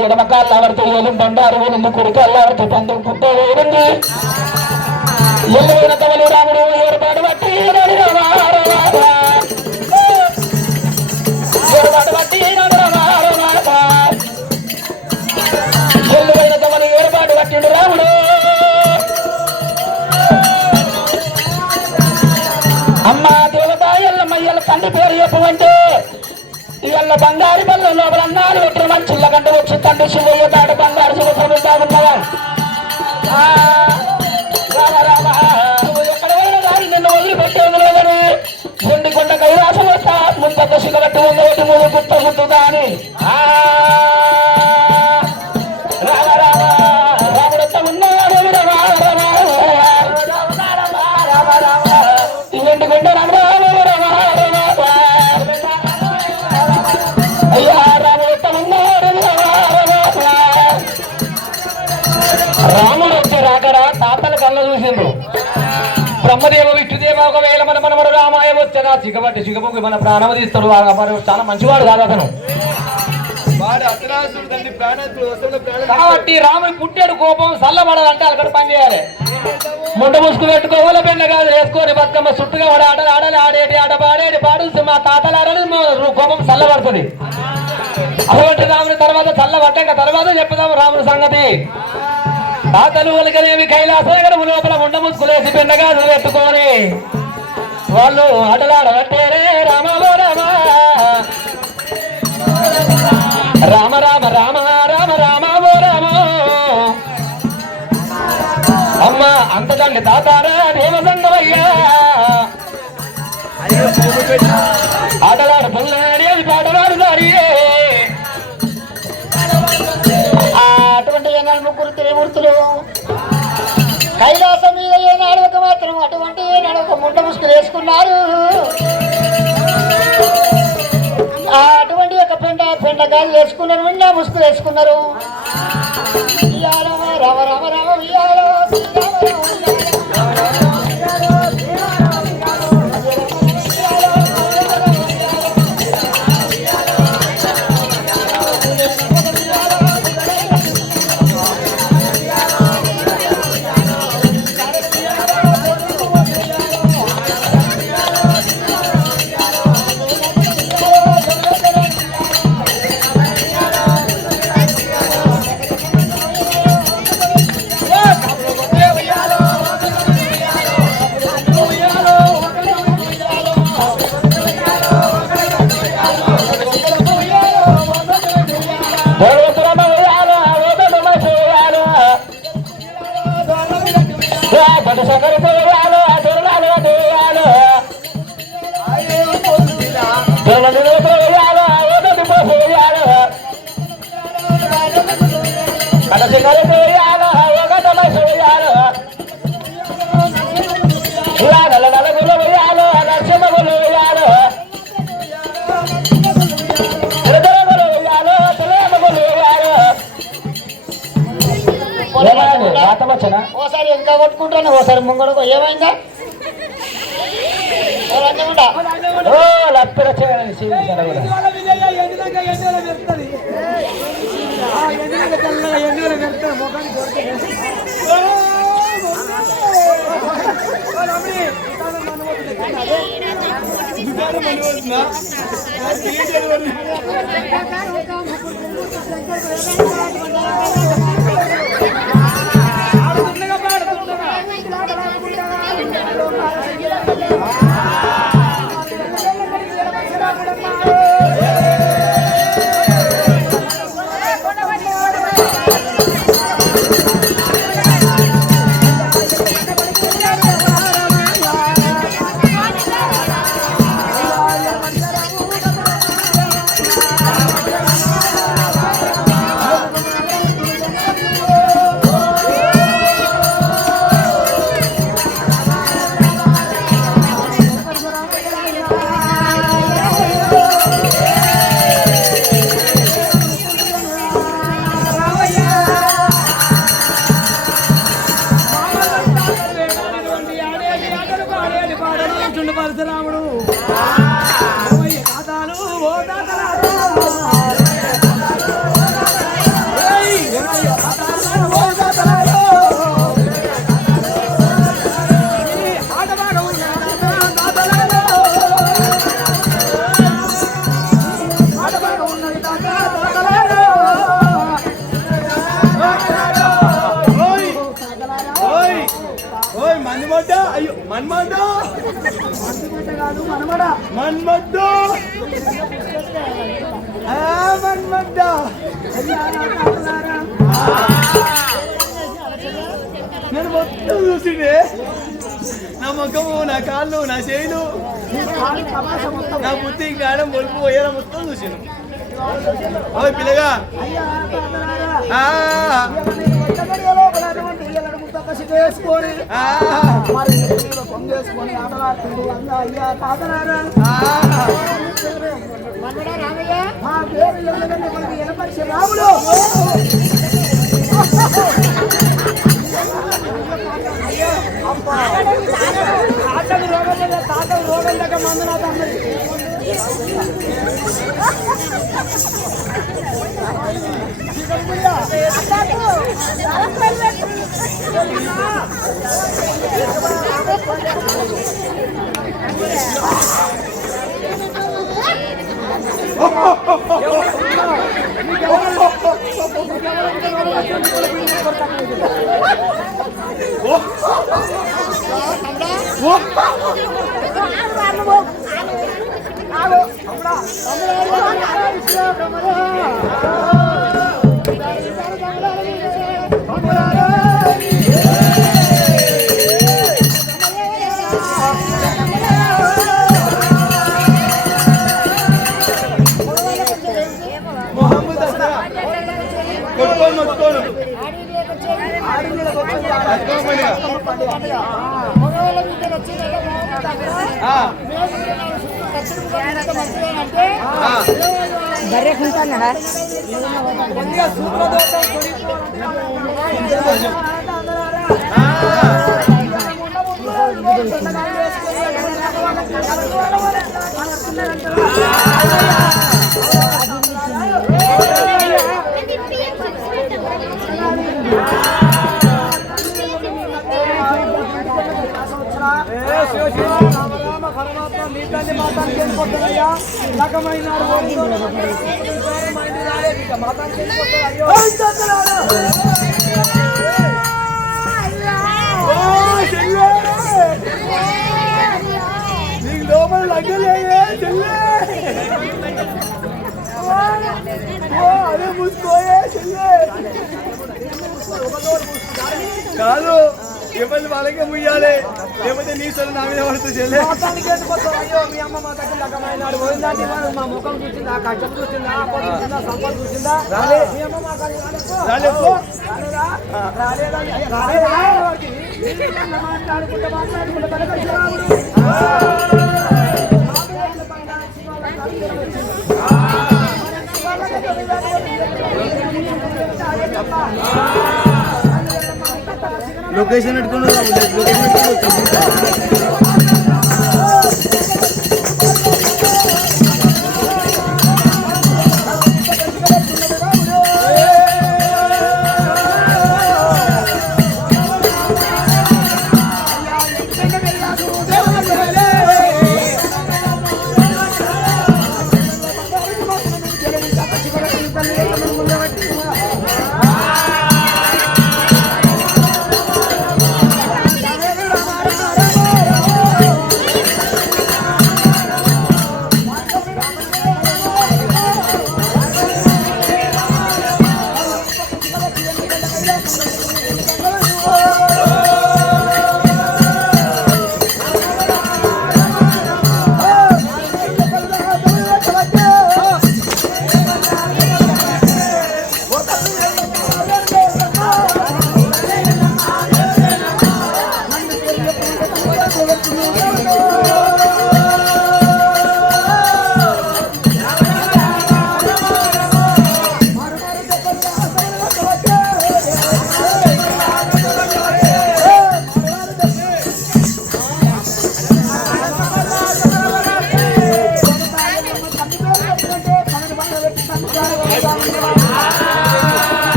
ఎడమకాళ్ళు ఆడితే ఏలు బండారు వేలుంది కుడికాళ్ళు ఆడితే పందెం కుట్ట వేలుంది ఎల్లువైన తమలు రాముడు ఏర్పాటు బట్టి ఏర్పాటు బట్టి ఎల్లువైన తమలు ఏర్పాటు పట్టిండు రాముడు అమ్మా దేవత ఎల్లమ్మయ్యల తండ్రి పేరు చెప్పమంటే ఇవల్ల బంగారు బల్ల లోపల అన్నాడు ఎక్కడ మంచిళ్ళ గంట వచ్చి తండ్రి శివయ్య తాడు బంగారు శివసముద్రా ఉన్నదా ఎక్కడ పోయినా కానీ నిన్ను వదిలిపెట్టేది లేదని గుండి కొండ కైలాసం వస్తా ముందు సిగబట్టి ముందు మూడు గుట్ట గుట్టుదా అని రాముడెత్త ఉన్నాడు ఇవెంటి కొండ రాముడు వచ్చి రాకడా తాతల కళ్ళ చూసిండ్రు బ్రహ్మదేవ విష్ణుదేవ ఒకవేళ మనమడు రామాయ వచ్చా సిగబట్టి సిగబొగ్గు మన ప్రాణం తీస్తాడు చాలా మంచివాడు కాదు అతను కాబట్టి రాముడు పుట్టాడు కోపం చల్లబడాలంటే అక్కడ పని చేయాలి ముండ ముసుగు పెట్టుకోవాలి బెండ కాదు వేసుకొని బతుకమ్మ చుట్టుగా వాడు ఆటలు ఆడాలి ఆడేటి ఆట పాడేటి పాడు మా తాతలు ఆడాలి కోపం చల్లబడుతుంది అటువంటి రాముని తర్వాత చల్లబట్టాక తర్వాత చెప్పుదాము రాముని సంగతి తాతలు ఒలకలేమి కైలాసగరము లోపల ఉండ ముసుగులేసి పెండగాజులు పెట్టుకొని వాళ్ళు ఆటలాడబట్టేరే రామలో రామ రామ రామ రామ రామ రామ ఓ రామ అమ్మ అంతదండి తాతారా దేవసంగమయ్యా ఆటలాడు పుల్లాడేది పాటలాడుదారి అటువంటి ఏనాడు ముగ్గురు త్రిమూర్తులు కైలాసం మీద ఏనాడు ఒక మాత్రం అటువంటి ఏనాడు ఒక ముండ ముసుగులు వేసుకున్నారు అటువంటి ఒక పెండ గాలి వేసుకున్నారు నిండా ముసుగులు వేసుకున్నారు రామ రామ రామ వియాలో ఓసారి ఇంకా కొట్టుకుంటాను ఓసారి ముంగడుకో ఏమైందా మన్మద్దు మన్మద్దు నేను మొత్తం చూసిండే నా ముఖము నా కాళ్ళు నా చేతులు నా బుద్ధి గాడం బొలుపు పోయేలా మొత్తం చూసాను ఓయ్ పిల్లగా రాముడు తాత రోగం దగ్గర మందు నా తమ్ముడు బర్రెకుంటున్నాడా నీకు లోపల లగ్గలేదే చెల్లె అదే మూసుకోయే చెల్లె కాదు ఎవరిని వాళ్ళకే ముయ్యాలి లేకపోతే నీ సొల్లు నా మీద పడుతుంది చెల్లె అయ్యో మీ అమ్మ మా దగ్గర లగ్గమైనాడు పోయిందంటే మా ముఖం చూసిందా కష్టం చూసిందా చూసిందా సంపద చూసిందా మీ అమ్మ మా మాట్లాడుకుంటా లొకేషన్ పెట్టుకున్నా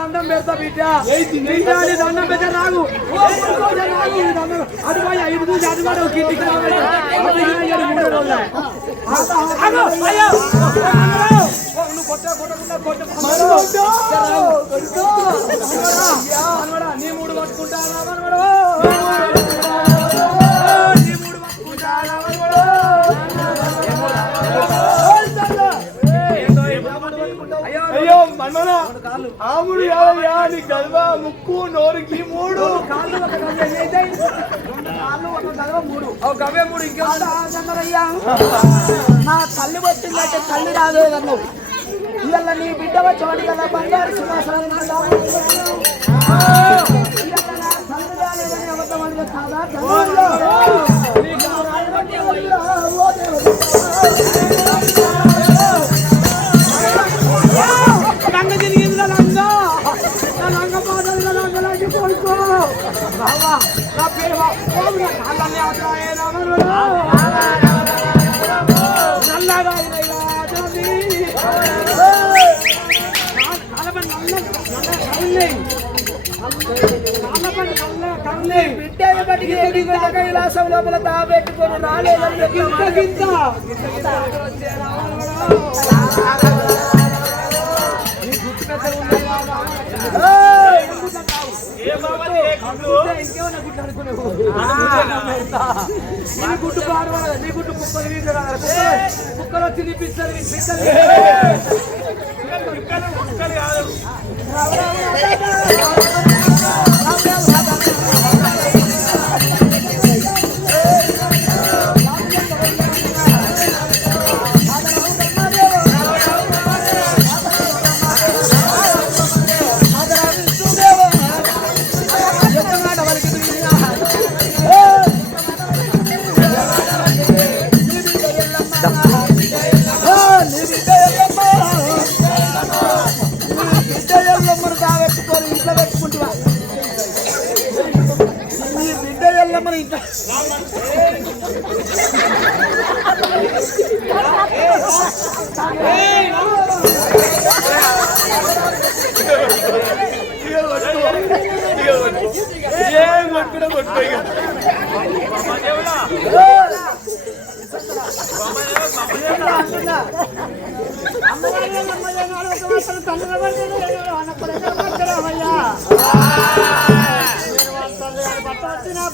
దండం పెడతా బిడ్డ బిడ్డ నీ దండం పెద్ద రాగు అటు పోయి 5 చూసి అటు కూడా ఒక ఇంటికి నీ మూడు పట్టుకుంటా అయ్యో మన్మనా ఆముడు యాదయ్యా నీ గల్వ ముక్కు నోరుకి 3 కాళ్ళు ఒక గవ్వే 3 ఇంకేమయ్యా నా తల్లి వచ్చిందంటే తల్లి రాదు అన్నావు ఇవాళ నీ బిడ్డ వచ్చి కదా బంగారు సింహాసనం రంగ తిరిగిందా లంగా లంగ పాదలు లంగలాంటి కొడుకో నా పేరు నల్లగా కైలాసం లోపల తాబెట్టుకొని రాలేదంటే గుడ్డు పాడవాలి నీ గుడ్డు కుక్కలు వచ్చి నిప్పిస్తారు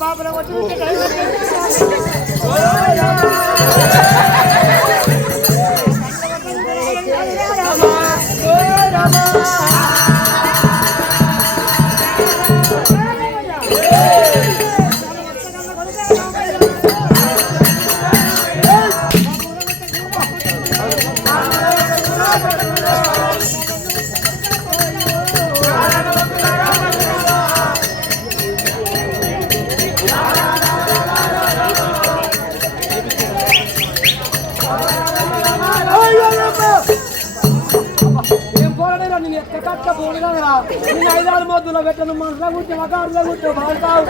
బాబుల నేను ఎక్క కట్ట పోడుగా నేను 5 మొద్దులో పెట్టను మనసులో కూర్చో మకారులో కూర్చో బాగుంటావు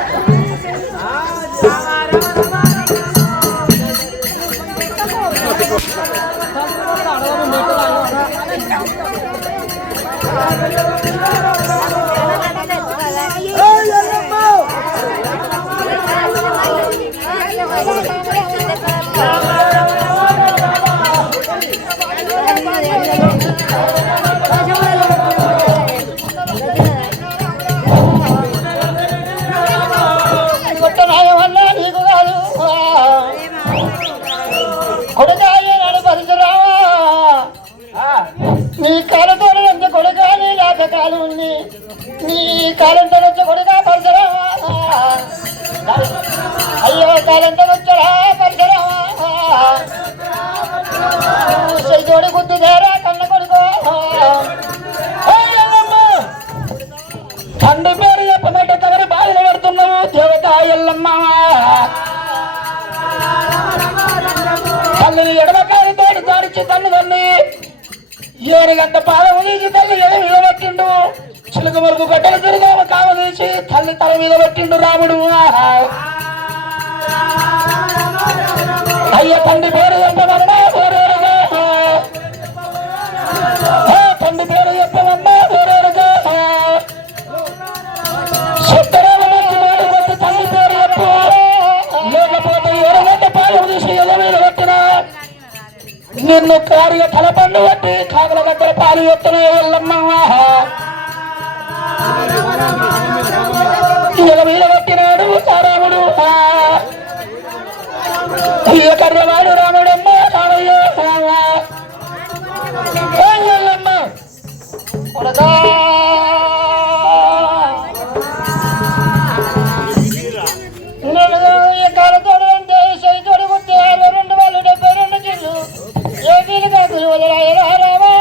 నీ కాలంతో ఎంత కొడుకాని లేక కాలం ఉంది నీ కాలంతో వచ్చే కొడుకా పరిసరమా అయ్యో కాలంతో వచ్చరా పరిసరమా చెయ్యి గుద్దు దేరా కన్న కొడుకో తండ్రి పేరు చెప్పమంటే తగరి బాధలు పెడుతున్నాము దేవత ఎల్లమ్మ తల్లిని ఎడమకారి తోటి దాడిచి తల్లిదండి ఏనుగంత పాదము తీసి తల్లి ఎడ మీద పెట్టిండు చిలుక వరకు గడ్డలు తిరిగాము కావ తీసి తల్లి తల మీద పెట్టిండు రాముడు అయ్య తండ్రి పేరు చెప్పమన్నా తండ్రి పేరు చెప్పమన్నా భార్య తల పండు పట్టి కాకుల దగ్గర పాలు ఎత్తున్నాయి ఎల్లమ్మ ఇళ్ళ మీద పట్టినాడు రాముడు అయ్య కర్రవాడు రాముడమ్మ రామయ్య ఎల్లమ్మ కొడగా కాలతోడు అంటే సైతోడు గుర్తు 272 కిళ్ళు ఏ వీలు కాకులు రామా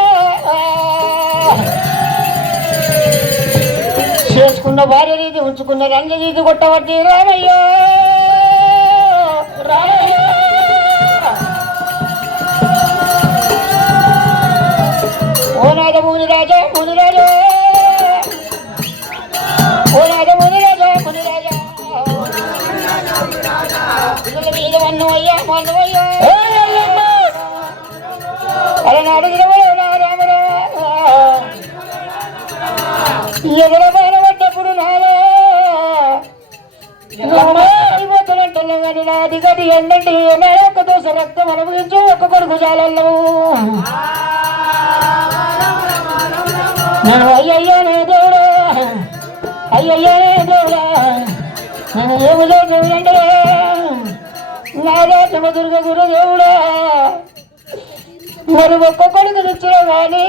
చేసుకున్న భార్య రీతి ఉంచుకున్న రంగ రీతి కొట్టబట్టి రామయ్య రామయ్య ఓనాద మునిరాజా మునిరాజా ఓనాద మునిరాజా మునిరాజా పిల్లల మీద మన్నవయ్యా మన్నవయ్యా అలనాడు రామరా ఎవరో బాధపడ్డప్పుడు నాలో అయిపోతున్నట్టున్నా కానీ నాది గది ఎండండి ఏమైనా ఒక దోశ రక్తం అనుభవించు ఒక్క కొడుకు చాలవు నేను అయ్యయ్యానే దేవుడా అయ్యయ్యానే దేవుడా నేను ఏమిలో దేవుడంటే నాదా దుర్గ గురు దేవుడా మరి ఒక్క కొడుకు తెచ్చినా కానీ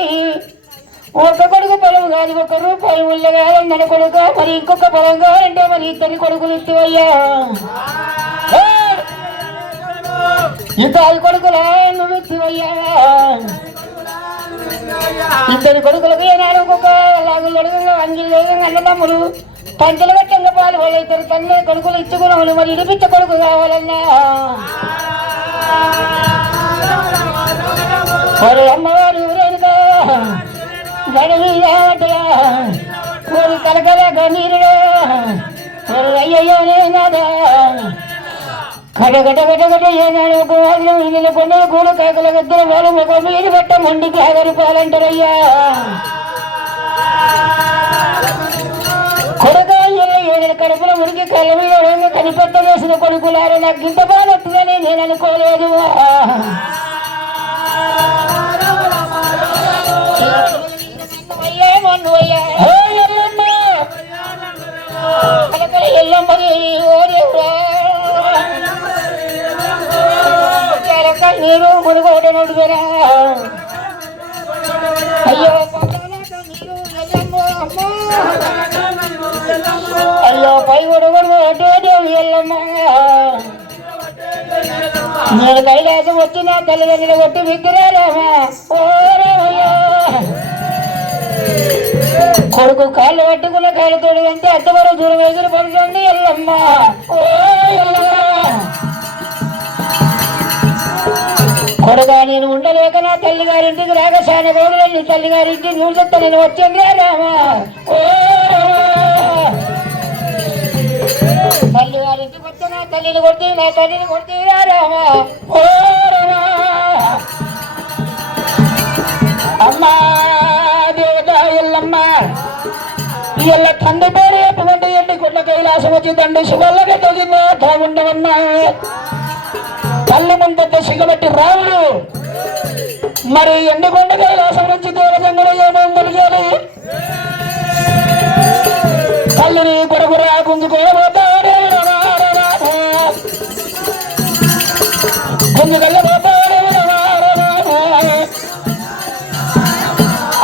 ఒక్క కొడుకు పొలం కాదు ₹1 ఉల్ల కాదన్న కొడుక మరి ఇంకొక పొలం కావాలంటే మరి ఇద్దరి కొడుకులు ఇస్తువయ్యా ఇద్దరు కొడుకులా నువ్వు ఇస్తువయ్యా ఇద్దరి కొడుకులకు ఏనాడు ఒక్కొక్క లాగులు అంగిళ్ళు అన్నదమ్ములు పంటలు గట్టంగా పాలు వాళ్ళు ఇద్దరు తల్లి కొడుకులు ఇచ్చుకున్నాము మరి ఇడిపించ కొడుకు కావాలన్నా మరి అమ్మవారు ఎవరైనా గడవీయాటలా ஒரு கலகல கண்ணீரோ ஒரு ஐயோனே நாதா கட கட கட கட ఏనాడు ఒక వాదిలో ఇళ్ళ కొండల కూడ కాకల గద్దల వాళ్ళు ఒక మీద పెట్ట మండికి ఆగరిపాలంటారయ్యా కొడకాయ ఏడు కడుపుల మురికి కళ్ళ మీద కనిపెట్ట వేసిన కొడుకులారు నాకు ఇంత బాధ వస్తుందని నేను అనుకోలేదు ఎల్లమ్మది నీరు మునుగోట నడుగురా అయ్యో అయ్యో పై కొడుకు అడ్డేదేవి ఎల్లమ్మ నేను కైలాసం వచ్చిన తల్లిదండ్రులు కొట్టి విగ్రహాలేమా ఓ రామయ్యా కొడుకు కాళ్ళు పట్టుకున్న కాళ్ళతోడు అంటే అత్తవరం దూరం ఎదురు పడుతుంది ఎల్లమ్మ కొడుగా నేను ఉండలేక నా తల్లిగారింటికి రాగశాన గౌడులని తల్లిగారింటికి నువ్వు చెప్తా నేను వచ్చాను రామా తల్లిగారింటికి వచ్చా నా తల్లిని కొడితే నా తల్లిని కొడితే రామా అమ్మా ఎల్లమ్మ ఎల్ల తండ్రి పేరు ఎటువంటి ఎండి గుడ్ల కైలాసం వచ్చి తండ్రి శివల్లగా తొలిందో తాగుండవన్నా తల్లి ముందు సిగబెట్టి రావుడు మరి ఎండికొండ కైలాసం నుంచి దేవజంగలు ఏమో కలిగారు తల్లిని కొడుకురా గుంజుకోబోతాడు గుంజుకెళ్ళబోతాడు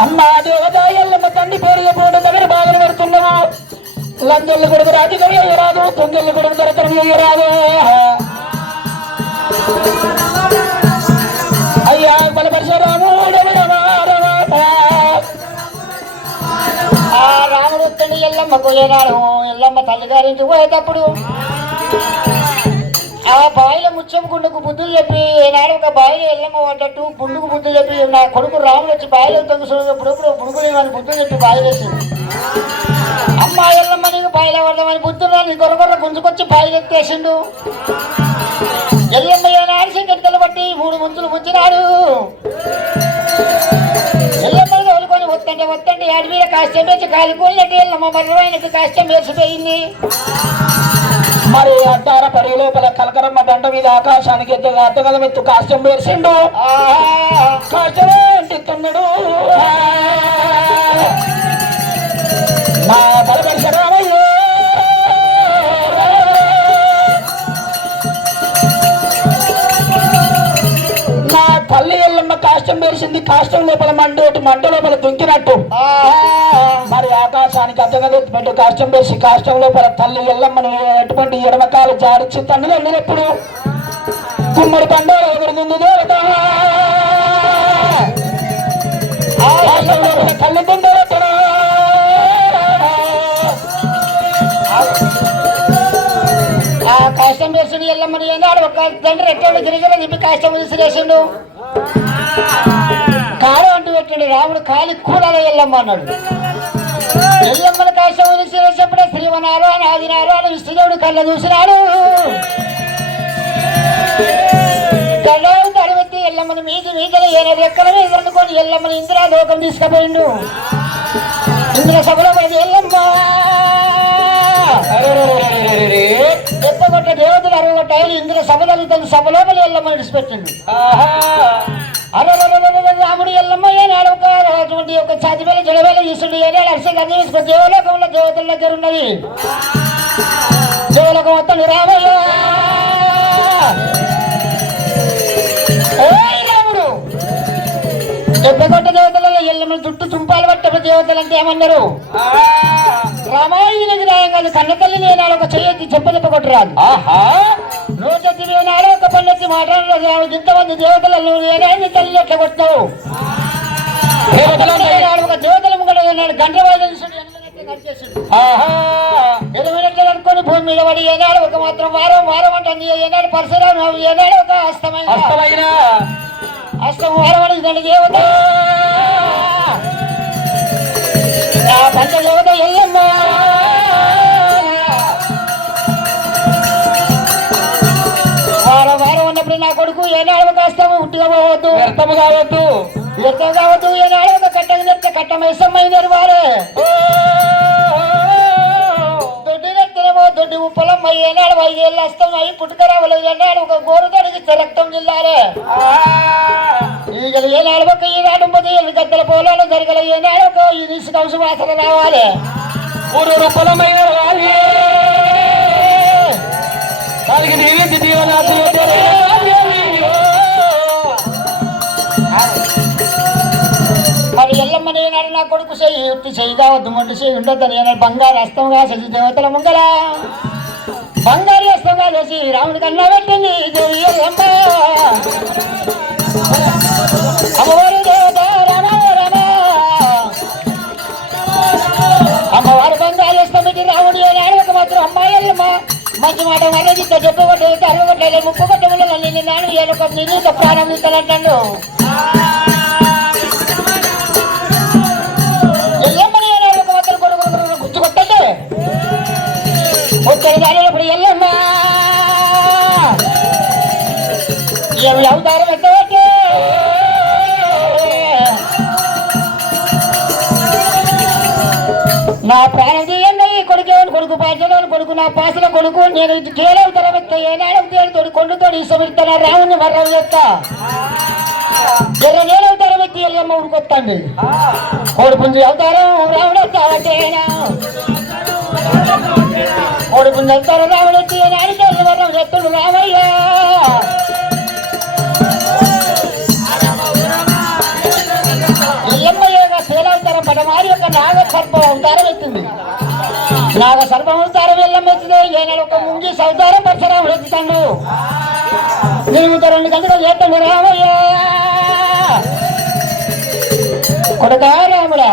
అమ్మా దేవతా ఎల్లమ్మ తండ్రి పేరు ఎప్పుడు దగ్గర బాధలు పెడుతున్నాము లంజల్ని కొడుకు రాజకీయం వేయరాదు తొంగల్ని కొడుకు దొరకడం వేయరాదు అయ్యా బలపరశురాముడు ఆ రాముడు తండ్రి ఎల్లమ్మకు ఏనాడు ఎల్లమ్మ తల్లిగారించి పోయేటప్పుడు ఆ బాయిల ముత్యం గుండుకు బుద్ధులు చెప్పి ఏనాడు ఒక బాయిలో ఎల్లమ్మ పడ్డట్టు గుండుకు బుద్ధులు చెప్పి నా కొడుకు రాముడు వచ్చి బాయిలో తొంగిస్తున్నప్పుడు బుడుగులు ఇవన్నీ బుద్ధులు చెప్పి బాయిలు వేసింది అమ్మ ఎల్లమ్మ నీకు బాయిలో పడ్డామని బుద్ధులు నీ కొరకొర గుంజుకొచ్చి బాయిలు ఎత్తేసిండు ఎల్లమ్మ ఏనాడు సంకెట్కలు బట్టి 3 ముంచులు ముంచినాడు ఎల్లమ్మని తోలుకొని వత్తంటే ఆడి మీద కాస్తం వేసి కాలిపోయినట్టు ఎల్లమ్మ బర్రమైనట్టు కాస్తం వేసిపోయింది మరి అడ్డార పడి లోపల కలకరమ్మ బండ మీద ఆకాశానికి ఎద్దుగా అద్దగల ఎత్తు కాష్టం వేసిండు కాష్టమేంటిస్తున్నాడు నా బలపరిచ రామయ్య నా తల్లి ఎల్లమ్మ కాష్టం వేసింది కాష్టం లోపల మంట లోపల దుంకినట్టు మరి ఆకాశానికి అద్దగలెత్తిపెట్టు కాష్టం వేసి కాష్టం లోపల తల్లి ఎల్లమ్మని ఎటువంటి ఎడమకాలు జాడిచ్చి తండ్రి వెళ్ళినప్పుడు కుమ్మడి పండ ఎగురుతుంది దేవత తల్లి తుండవతరా ఆ కాష్టం వేసుడు ఎల్లమ్మని ఏనాడు ఒక తండ్రి ఎక్కడ గిరిగిర నింపి కాష్టం విసిరేసిండు కాలు అంటూ పెట్టాడు రాముడు కాలి కూడాల ఎల్లమ్మ అన్నాడు ఎల్లమ్మని కాష్టం విసిరేసినప్పుడే శ్రీవనారు అని ఆదినారు అని విష్ణుదేవుడు కళ్ళ చూసినాడు గడ్డాలు తడివెత్తి ఎల్లమ్మని మీదలో ఏనాడు ఎక్కడ మీద అందుకొని ఎల్లమ్మని ఇందిరా లోకం తీసుకుపోయిండు ఇంద్ర సభలో పడి ఎల్లమ్మ ఎత్తగొట్ట దేవతలు అరగొట్టాయి ఇంద్ర సభలు తన సభ లోపల ఎల్లమ్మ విడిచిపెట్టింది రాముడు ఎల్లమ్మ ఏనాడు అటువంటి ఒక చదివేల జడవేల తీసుడు ఏనాడు అర్షం తీసుకుని దేవలోకంలో దేవతల దగ్గర ఉన్నది దేవలోకం వస్తాడు రామయ్య రాముడు ఎత్తగొట్ట దేవతలలో ఎల్లమ్మ చుట్టూ తుంపాలు పట్ట దేవతలు అంటే ఏమన్నారు రామాయణకి రాయం కాదు కన్న తల్లి నేనాడు ఒక చెయ్యి చెప్ప కొట్టరాదు రోజెత్తి నేనాడు ఒక పన్నెత్తి మాట్లాడలేదు ఇంతమంది దేవతలను నేనాడు తల్లి ఎట్లా కొట్టావు ఒక దేవతల ముంగడు గంట ఎనిమిది అనుకొని భూమి మీద పడి ఏనాడు ఒక మాత్రం వారం అంటుంది ఏనాడు పరశురాము ఏనాడు ఒక అస్తమైన అస్తం వారం అడిగిందండి దేవత పంచ దేవత ఎల్లమ్మ వారం ఉన్నప్పుడు నా కొడుకు ఏనాడు ఒక అస్తము ఉట్టిగా పోవద్దు వ్యర్థము కావద్దు ఏనాడు ఒక కట్టగా చెప్తే కట్టమేసమైంది వారే దొడ్డి నెత్తనేమో దొడ్డి ఉప్పలమ్మ ఏనాడు 5 ఏళ్ళు అస్తం అయి పుట్టుకరావలు ఏనాడు ఒక గోరు తడిగి రక్తం జిల్లారే ఈగలు ఏనాడు ఒక ఈనాడు 10 ఏళ్ళు గద్దల పోలాలు జరగల ఏనాడు ఒక ఈ నీసు కౌసు వాసన రావాలి ఊరు రూపలమైన మరి ఎల్లమ్మ నేనాడు నా కొడుకు చెయ్యి ఉట్టి చెయ్యి కావద్దు మొండి చెయ్యి ఉండొద్దని ఏనాడు బంగారు హస్తంగా చేసి దేవతల ముంగల బంగారు హస్తంగా చేసి రాముడి కన్నా పెట్టింది ఎల్లమ్మ అమ్మవారు దేవత అమ్మవారు బంగారు హస్తం పెట్టి రాముడి ఏనాడు ఒక మాత్రం అమ్మాయి ఎల్లమ్మ మంచి మాట వాళ్ళకి చెప్పు కొట్టే అరువు కొట్టాలి ముప్పు కొట్టములు నిన్ను నాను ఏదొక నిరీత ప్రాణం ఇస్తానంటాడు ఎల్లమ్మని ఏనాడు ఒక మాత్రం కొడుకు గుర్తు కొట్టండి వచ్చాడు దానిప్పుడు ఎల్లమ్మ ఏమి అవతారం ఎత్తవట్టు నా ప్రాణం తీయండి కొడుకేమని కొడుకు పాచలోని కొడుకు నా పాసల కొడుకు నేను కేలవుతారం ఎత్తా ఏనాడు తేలితోడు కొండుతోడు ఇష్టమిస్తాను రావుని వర్రం చేస్తా ఎర్రగేలవుతారం ఎత్తి ఎల్లమ్మ ఊరికొత్తండి కోడిపుంజి అవుతారం రావుడు వస్తావటేనా కోడిపుంజి అవుతారు రావుడు ఎత్తి ఏనాడు తేలి వర్రం చెత్తుడు రామయ్యా ఎల్లమ్మయ్యగా తేలవుతారం పడమారి యొక్క నాగ సర్పం అవతారం ఎత్తింది నాగ సర్పం అవతారం ఎల్లమ్మ ఎత్తితే ఏనాడు ఒక ముంగి సౌతారం పరశురాముడు ఎత్తుతాడు నేను 2 గంటలు చేస్తాడు రామయ్యా కొడుకా రాముడా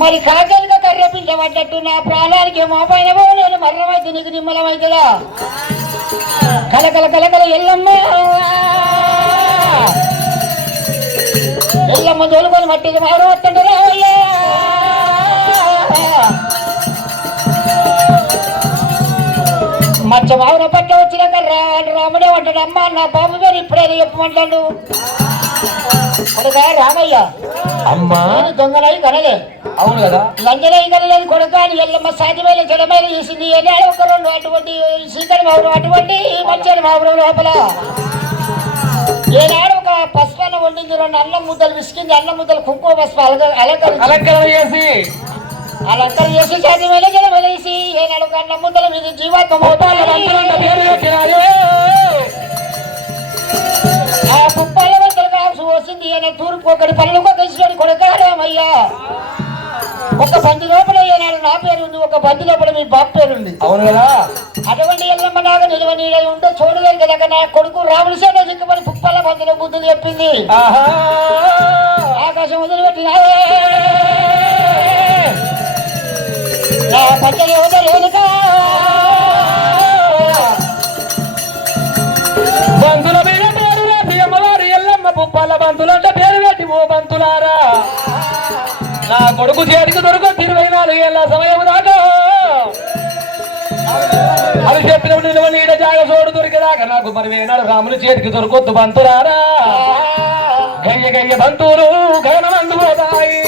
మరి కాకలుగా కర్రపించబడ్డట్టు నా ప్రాణానికి మోపైనవో నేను మరణమైతే నీకు నిమ్మలమవుతుందా కలకల ఎల్లమ్మ ఎల్లమ్మ తోలుకొని మట్టికి మారు వస్తుండే రావయ్యా మచ్చ మావున పట్ట వచ్చినాక రాముడే అంటాడు అమ్మ నా బాబు గారు ఇప్పుడే చెప్పమంటాడు కొడుకా రామయ్య అమ్మా నేను దొంగలై కనలే అవును కదా లంజలై కనలేదు కొడుక అని ఎల్లమ్మ సాధ్యమైన జడమైన తీసింది ఏనాడు ఒక రెండు అటువంటి సీకరి మావురం అటువంటి మంచి మావురం లోపల ఏనాడు ఒక పసుపన్న వండింది రెండు అన్నం ముద్దలు విసికింది అన్నం ముద్దలు కుంకుమ పసుపు అలంకరణ చేసి అలంకరణ చేసి సాధ్యమైన జడమైన తీసి ఏనాడు ఒక అన్నం ముద్దల మీద జీవాత్మ ఆ పుప్పాల వందలు కావాల్సి వచ్చింది అని తూర్పు ఒకటి పనులకు ఒక ఇసుకొని కొడకారామయ్యా ఒక బంతి లోపల ఏనాడు నా పేరుంది ఒక బంతి లోపల మీ బాబు పేరుంది అవును కదా అటువంటి ఎల్లమ్మ నాగ నిలువ నీడై ఉంటే చూడలేదు కదా నా కొడుకు రాముడి సేన దిక్కుమని పుప్పాల బంతిలో బుద్ధులు చెప్పింది ఆకాశం వదిలిపెట్టిన నా పంచని వదలేదుగా బంతుల మీద పేరు రాసి అమ్మవారు ఎల్లమ్మ పుప్పాల బంతులంటే పేరు పెట్టి ఓ బంతులారా నా కొడుకు చేతికి దొరుకు 24 ఏళ్ళ సమయం దాకా అది చెప్పినప్పుడు నిలువ నీడ జాగ చోడు దొరికేదాకా నాకు మరి ఏనాడు రాముని చేతికి దొరకొద్దు బంతులారా గయ్య గయ్య బంతులు గగనమందు పోతాయి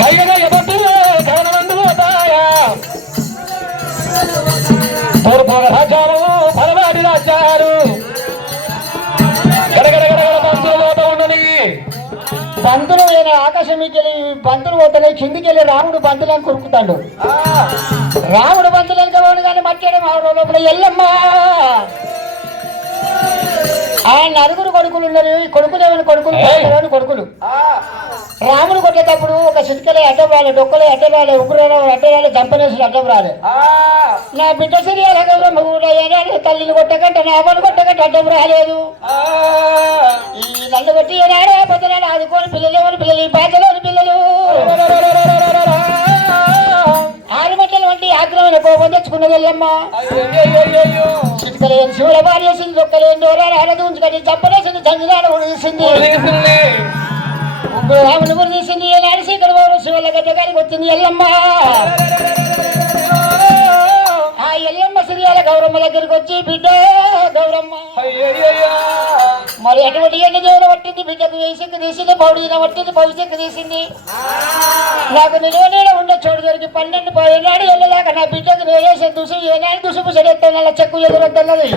గయ్య గయ్య బంతులు గగనమందు పోతాయా తూర్పు రాజ్యాలు పలవాడి రాజ్యాలు గడగడగడ బంతులు పోతా ఉండని బంతులు ఆకాశం మీకెళ్ళి బంతులు పోతాయి కిందికి వెళ్ళి రాముడు బంతులను కొరుకుతాడు రాముడు బంతులను కవాడు కానీ మట్టాడు మా లోపల ఎల్లమ్మ ఆ నలుగురు కొడుకులు ఉన్నారు ఈ కొడుకులు ఏమైనా కొడుకులు కొడుకులు రాముడు కొట్టేటప్పుడు ఒక చిటికలే అడ్డం రాలే డొక్కలే అడ్డం రాలే ఉగ్గురాలు అడ్డం రాలే జంపనేసి అడ్డం రాలే నా బిడ్డ సిరియాల కూడా ఏనాడు తల్లిని కొట్టకంటే నా అమ్మను కొట్టకంటే అడ్డం రాలేదు ఈ నన్ను బట్టి ఏనాడు పొద్దునాడు ఆదుకోని పిల్లలు పిల్లలు ఈ బాధ్యలోని పిల్లలు ఆరుమట్టల వంటి ఆగ్రహమైన కోపం తెచ్చుకున్నది వెళ్ళమ్మ చిటికలేని శివుల భార్య వేసింది దొక్కలేని దూరాలు ఆడది ఉంచుకొని జంపనేసింది చంద్రాలు ఉడిసింది ముగ్గురు రాముని గురి తీసింది ఏనాడు సీకరు బాబు శివుల గడ్డ గారికి వచ్చింది ఎల్లమ్మ ఆ ఎల్లమ్మ సిరియాల గౌరమ్మ దగ్గరికి వచ్చి బిడ్డ గౌరమ్మ మరి అటువంటి ఎండ దేవుడు పట్టింది బిడ్డకు వేసింది తీసింది పౌడిన పట్టింది భవిష్యత్తు తీసింది నాకు నిలువ నీడ ఉండే చోటు దొరికి 12 ఏనాడు వెళ్ళలేక నా బిడ్డకు నేనేసే దుసు ఏనాడు దుసుపు సెడెత్తాను అలా చెక్కు ఎదురొద్దన్నది